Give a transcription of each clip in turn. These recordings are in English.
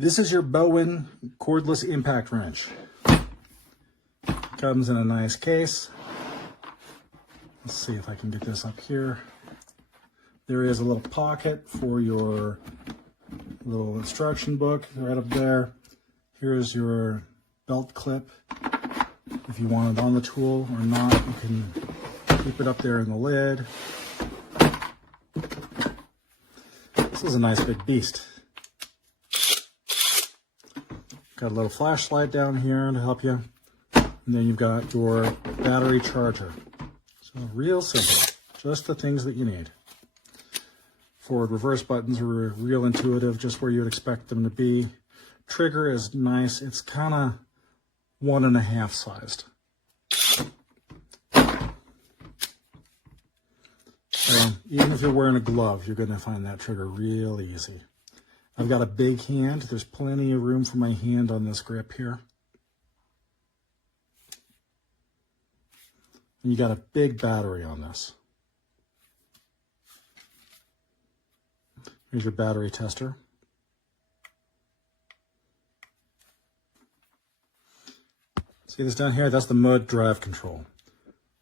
This is your boen Cordless Impact Wrench. Comes in a nice case. Let's see if I can get this up here. There is a little pocket for your little instruction book right up there. Here's your belt clip. If you want it on the tool or not, you can keep it up there in the lid. This is a nice big beast. Got a little flashlight down here to help you. And then you've got your battery charger. So real simple, just the things that you need. Forward reverse buttons are real intuitive, just where you'd expect them to be. Trigger is nice. It's kind of 1.5 sized. So even if you're wearing a glove, you're going to find that trigger real easy. I've got a big hand. There's plenty of room for my hand on this grip here. And you got a big battery on this. Here's your battery tester. See this down here? That's the mud drive control.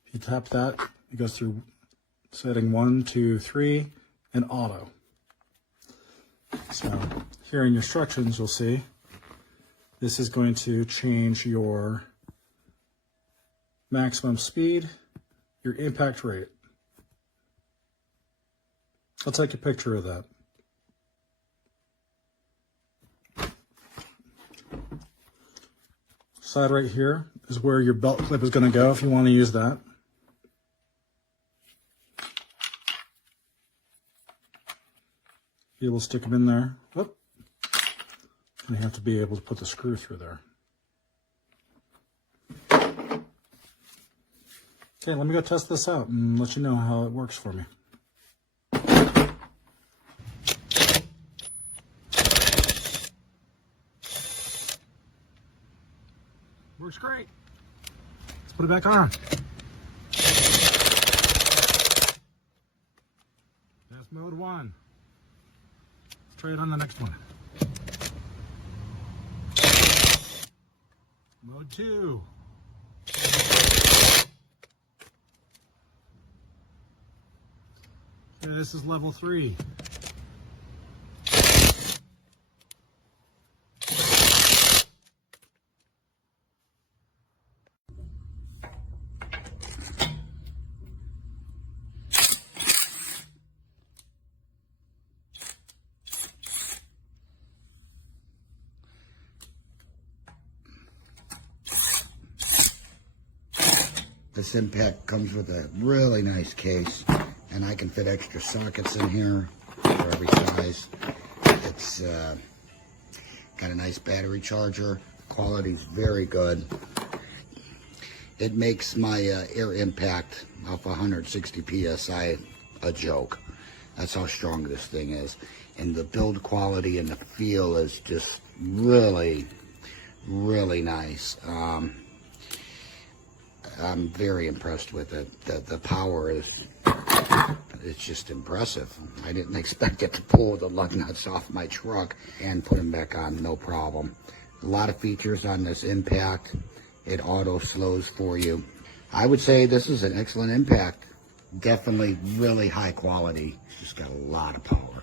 If you tap that, it goes through setting 1, 2, 3, and auto. So here in your instructions, you'll see this is going to change your maximum speed, your impact rate. I'll take a picture of that. Side right here is where your belt clip is going to go if you want to use that. You will stick them in there. Whoop. And you have to be able to put the screw through there. Okay, let me go test this out and let you know how it works for me. Works great. Let's put it back on. That's mode 1. Let's try it on the next one. Mode 2. Okay, this is level 3. This Impact comes with a really nice case, and I can fit extra sockets in here for every size. It's got a nice battery charger. Quality's very good. It makes my air impact off 160 psi a joke. That's how strong this thing is. And the build quality and the feel is just really, really nice. I'm very impressed with it. The power is, it's just impressive. I didn't expect it to pull the lug nuts off my truck and put them back on, no problem. A lot of features on this Impact. It auto slows for you. I would say this is an excellent Impact. Definitely really high quality. It's just got a lot of power.